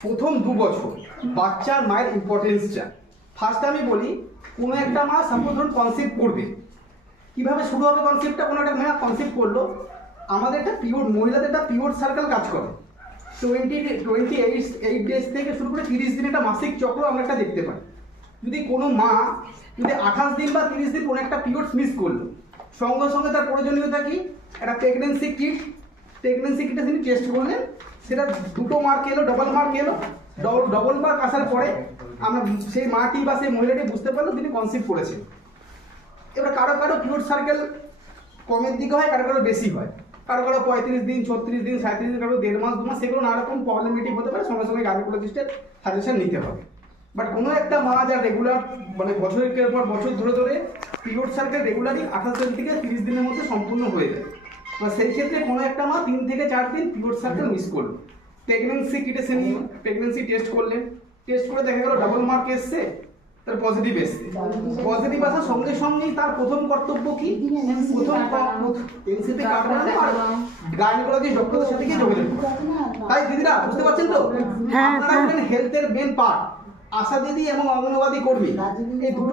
প্রথম 2 বছর বাচ্চার মায়ের ইম্পর্টেন্সটা ফার্স্ট আমি বলি। কোনো একটা মা সাপোজ ধরুন কনসেপ্ট করবে, কীভাবে শুরু হবে কনসেপ্টটা? কোনো একটা মেয়ে কনসেপ্ট করলো, আমাদের একটা পিওর মহিলাদের একটা পিওর সার্কেল কাজ করে 28 ডেজ থেকে শুরু করে 30 দিন একটা মাসিক চক্র আমরা একটা দেখতে পাই। যদি কোনো মা যদি 28 দিন বা 30 দিন কোনো একটা পিরিয়ডস মিস করলো, সঙ্গে সঙ্গে তার প্রয়োজনীয়তা কি? একটা প্রেগনেন্সি কিটে তিনি টেস্ট করলেন, সেটা 2 মার্ক এলো, ডবল মার্ক এলো। ডবল মার্ক আসার পরে আমরা সেই মাটি বা সেই মহিলাটি বুঝতে পারলো তিনি কনসিভ করেছেন। এবার কারো কারো পিরিয়ড সার্কেল কমের দিকে হয়, কারো কারো বেশি হয়, কারো কারো 35 দিন, 36 দিন, 37 দিন, কারো 1.5 মাস, 2 মাস, সেগুলো নানা রকম প্রবলেমেটিক হতে পারে। সঙ্গে সঙ্গে গাইনোকোলজিস্টের সাজেশন নিতে হবে। বাট কোনো একটা মা যা রেগুলার মানে বছরের পর বছর ধরে ধরে পিরিয়ড সার্কেল রেগুলারই 28 দিন থেকে 30 দিনের মধ্যে সম্পূর্ণ হয়ে যায়, বা সেই ক্ষেত্রে কোনো একটা মা 3 থেকে 4 দিন পিরিয়ড সার্কেল মিস করলো, প্রেগনেন্সি কিটে সে প্রেগনেন্সি টেস্ট করলেন, টেস্ট করে দেখা গেল ডবল মার্ক এসছে, তার পজিটিভ এসছে। পজিটিভ আসার সঙ্গে সঙ্গেই তার প্রথম কর্তব্য কি? এনসিপি কার্ড বানানো আর গাইনোকোলজিস্ট ডক্টরের সাথে গিয়ে যোগাযোগ করা। তাই দিদিরা বুঝতে পারছেন তো? আপনারা হেলথের মেন পার্ট আশা দিদি এবং অঙ্গনওয়াড়ি কর্মী, এই দুটো